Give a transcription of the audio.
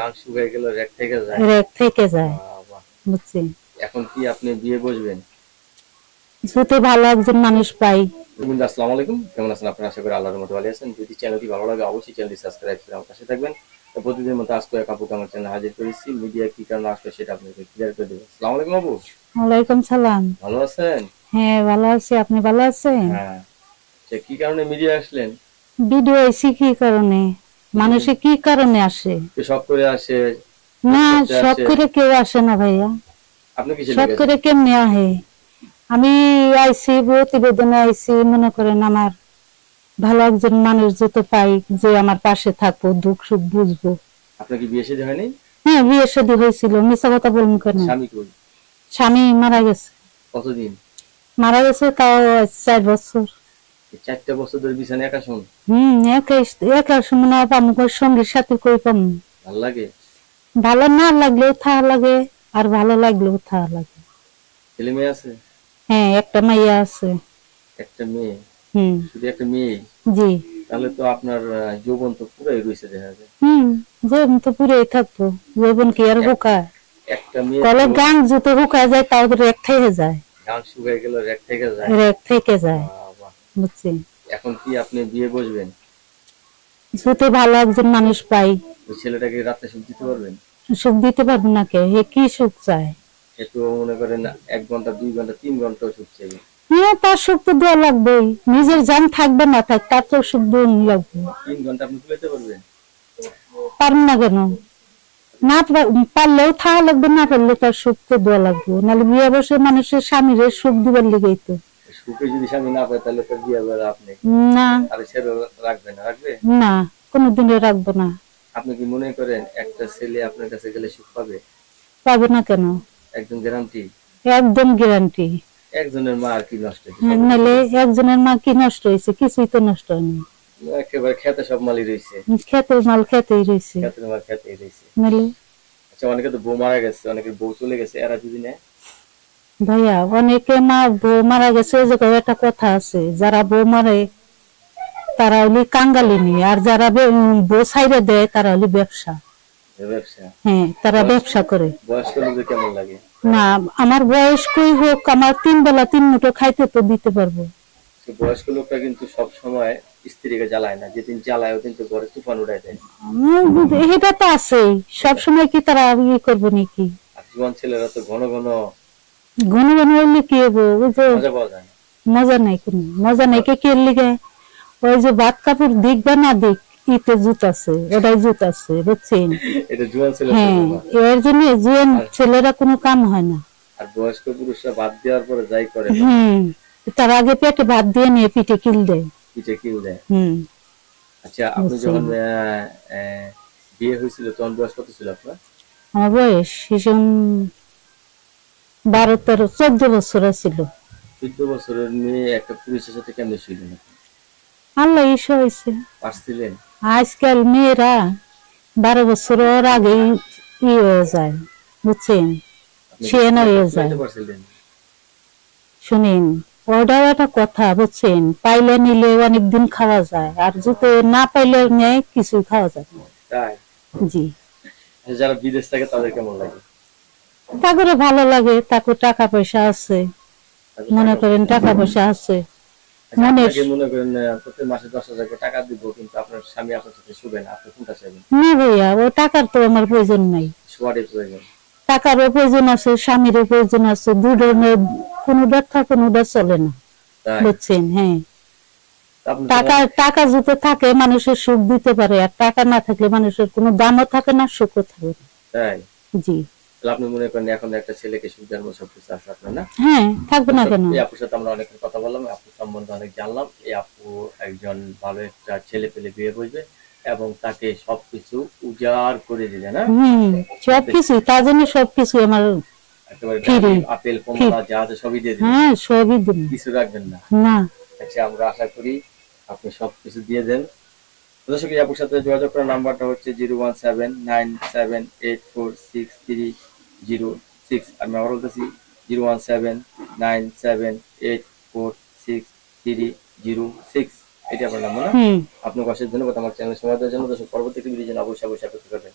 গান শুকায় গেল রেক থেকে যায়। রেক থেকে যায়। বাবা। বুঝছেন? এখন কি আপনি বিয়ে বসবেন? যদি ভালো একজন মানুষ পাই। বন্ধু আসসালামু আলাইকুম, কেমন আছেন আপনারা? আশা করি আল্লাহর রহমতে ভালো আছেন। যদি চ্যানেলটি ভালো লাগে অবশ্যই চ্যানেলটি সাবস্ক্রাইব করে আমার পাশে থাকবেন। তো প্রতিদিনের মতো আজকে এক আপুকে আমার চ্যানেলে হাজির করেছি। মিডিয়া কি কারণে আসলে সেটা আপনাকে ক্লিয়ার করে দেবো। আসসালামু আলাইকুম আপু। ওয়ালাইকুম সালাম। ভালো আছেন? হ্যাঁ ভালো আছি, আপনি ভালো আছেন? হ্যাঁ। সে কি কারণে মিডিয়া আসলেন? ভিডিও আইসি কি কারণে? মানুষে কি কারণে আসে? শখ করে আসে? না, করতে শখ আসে? করে কেউ আসে না ভাইয়া। আপনি কিসে শখ করে লেগেছেন? কেমনে আহে? আমি আইসি প্রতিবেদনে আইসি, মনে করেন আমার ভালো একজন মানুষ যত পাই, যে আমার পাশে থাকবো, দুঃখ সুখ বুঝবো। আপনার কি বিয়ে শাদী হয়নি? হ্যাঁ, বিয়ে শাদী হয়েছিল। মিথ্যা কথা বলবো কেন? স্বামী কই? স্বামী মারা গেছে। কতদিন? মারা গেছে তাও 4 বছর। 4টা বছর ধরে বিছানায় একা শুন? একা মনে হয় আমার সঙ্গীর সাথে কই পাম। ভাল লাগে? ভালো না লাগলেও থাকা লাগে, আর ভালো লাগলেও থাকা লাগে। ছেলে মেয়ে আছে? হ্যাঁ, একটা মাইয়া আছে। একটা মেয়ে? হুম। শুধু একটা মেয়ে? জি। তাহলে তো আপনার যৌবন তো পুরাই রয়েছে দেখা যায়। যৌবন তো পুরাই থাকবো। যৌবন কি আর হুকায়? একটা মেয়ে কলে তো গান যত হুকায় যায় তাও রেক থেকে যায়। গান শুকায় গেল রেক থেকে যায়। রেক থেকে যায়। বাবা। বুঝছি। এখন কি আপনি বিয়ে বসবেন? যদি ভালো একজন মানুষ পাই। ওই ছেলেটাকে রাত্রে সুখ দিতে পারবেন? সুখ দিতে পারবো না কে? হে কি সুখ চায়? একটু মনে করেন 1 ঘন্টা 2 ঘন্টা 3 ঘন্টাও সুখ চাইবে। হ্যাঁ, তার সুখ তো দেওয়া লাগবেই। নিজের জান থাকবে না থাক, তার তো সুখ দেওয়া লাগবে। 3 ঘন্টা আপনি কুলাইতে পারবেন? পারবো না কেন? না পারলেও থাকা লাগবে, না পারলে তার সুখ তো দেওয়া লাগবে। নাহলে বিয়ে বসে মানুষের স্বামীর সুখ দিবার লেগেই তো। সুখে যদি স্বামী না পায় তাহলে তো বিয়ে করে আপনি না। আর ছেলে রাখবে না? রাখবে না, কোনোদিনও রাখবো না। আপনি কি মনে করেন একটা ছেলে আপনার কাছে গেলে সুখ পাবে? পাবে না কেন? একদম গ্যারান্টি? একদম গ্যারান্টি। একজনের মা আর কি নষ্ট হয়েছে? নাহলে একজনের মা কি নষ্ট হয়েছে? কিছুই তো নষ্ট হয়নি। একেবারে খেতে সব মালই রয়েছে। খেতের মাল খেতেই রয়েছে। খেতের মাল খেতেই রয়েছে। নাহলে আচ্ছা, অনেকে তো বউ মারা গেছে, অনেকের বউ চলে গেছে, এরা যদি নেয়? ভাইয়া, অনেকে বউ মারা গেছে, যে একটা কথা আছে, যারা বউ মারে তারা হলি কাঙ্গালিনী, আর যারা বউ ছাইরে দেয় তারা হলি ব্যবসা। ব্যবসা? হ্যাঁ, তারা ব্যবসা করে। বয়স্ক লোকদের কেমন লাগে? না, আমার বয়স কই হোক, আমার 3 বেলা 3 মুঠো খাইতে তো দিতে পারবো। বয়স্ক লোকরা কিন্তু সব সময় স্ত্রীকে জ্বালায় না, যেদিন জ্বালায় ওদিন তো ঘরে তুফান উঠাই দেয়। এটা তো আছেই, সবসময় কি তারা ইয়ে করবো নাকি? আর জোয়ান ছেলেরা তো ঘন ঘন ঘন ঘন হইলে কি হবো? ওই যে মজা পাওয়া যায় না। মজা নাই, কোনো মজা নাই। কে লিগে? ওই যে ভাত কাপড় দিক বা না দিক, ইতে জুত আছে, ওটাই জুত আছে, বুঝছেন? এটা জোয়ান ছেলে। হ্যাঁ, এর জন্য জোয়ান ছেলেরা কোনো কাম হয় না। আর বয়স্ক পুরুষরা ভাত দেওয়ার পরে যাই করে, তার আগে পেটে ভাত দিয়ে নিয়ে পিঠে কিল দেয়। পিঠে কিল দেয়। আচ্ছা, আপনি যখন বিয়ে হয়েছিল তখন বয়স কত ছিল আপনার? আমার বয়স সেসব 12, 13, 14 বছর ছিল। 14 বছরের মেয়ে একটা পুরুষের সাথে কেমনে শুইলেন? আল্লাহ ইসা হয়েছে। পারছিলেন? আজকাল মেয়েরা 12 বছরের আগেই হয়ে যায়, বুঝছেন? সেন হয়ে যায়। শুনেন, ওটাও একটা কথা, বুঝছেন? পাইলে নিলে অনেকদিন খাওয়া যায়, আর যদি না পাইলে নেয় কিছু খাওয়া যায় না। তাই? জি। যারা বিদেশ থাকে তাদের কেমন লাগে? তাদের ভালো লাগে, তাকে টাকা পয়সা আছে, মনে করেন টাকা পয়সা আছে। মনে করেন প্রতি মাসে 10,000 করে টাকা দিব, কিন্তু আপনার স্বামী আপনার সাথে শুবে না, আপনি কোনটা চাইবেন? না ভাইয়া, ও টাকার তো আমার প্রয়োজন নাই। সোয়ারের প্রয়োজন? টাকারও প্রয়োজন আছে, স্বামীরও প্রয়োজন আছে, দুজনের কোনোটা কোনোটা চলে না, বুঝছেন? হ্যাঁ, টাকা যদি থাকে মানুষের সুখ দিতে পারে, আর টাকা না থাকলে মানুষের কোনো দামও থাকে না, সুখও থাকে না। তাই? জি। আপনি মনে করেন এখন একটা ছেলেকে সুখ দেওয়ার মতো সবকিছু আছে আপনার, না? হ্যাঁ, থাকবে না কেন? এই আপুর সাথে আমরা অনেক কথা বললাম, আপু সম্বন্ধে অনেক জানলাম। এই আপু একজন ভালো একটা ছেলে পেলে বিয়ে বসবে এবং তাকে সবকিছু উজাড় করে দিবে, না? সবকিছু তার জন্য, সবকিছু আমার একেবারে আপেল কমলা যা আছে সবই দিয়ে দিবেন? হ্যাঁ, সবই দিন, কিছু রাখবেন না? না। আচ্ছা, আমরা আশা করি আপনি সবকিছু দিয়ে দেন। দর্শক, এই আপুর সাথে যোগাযোগ করার নাম্বারটা হচ্ছে 01797846306। আমি আবার বলতেছি 01797846306। এটি আপনার নাম্বার, না? আপনার অশেষ ধন্যবাদ আমার চ্যানেল সময় দেওয়ার জন্য। দর্শক, পরবর্তী ভিডিওর জন্য অবশ্যই করতে পারবেন।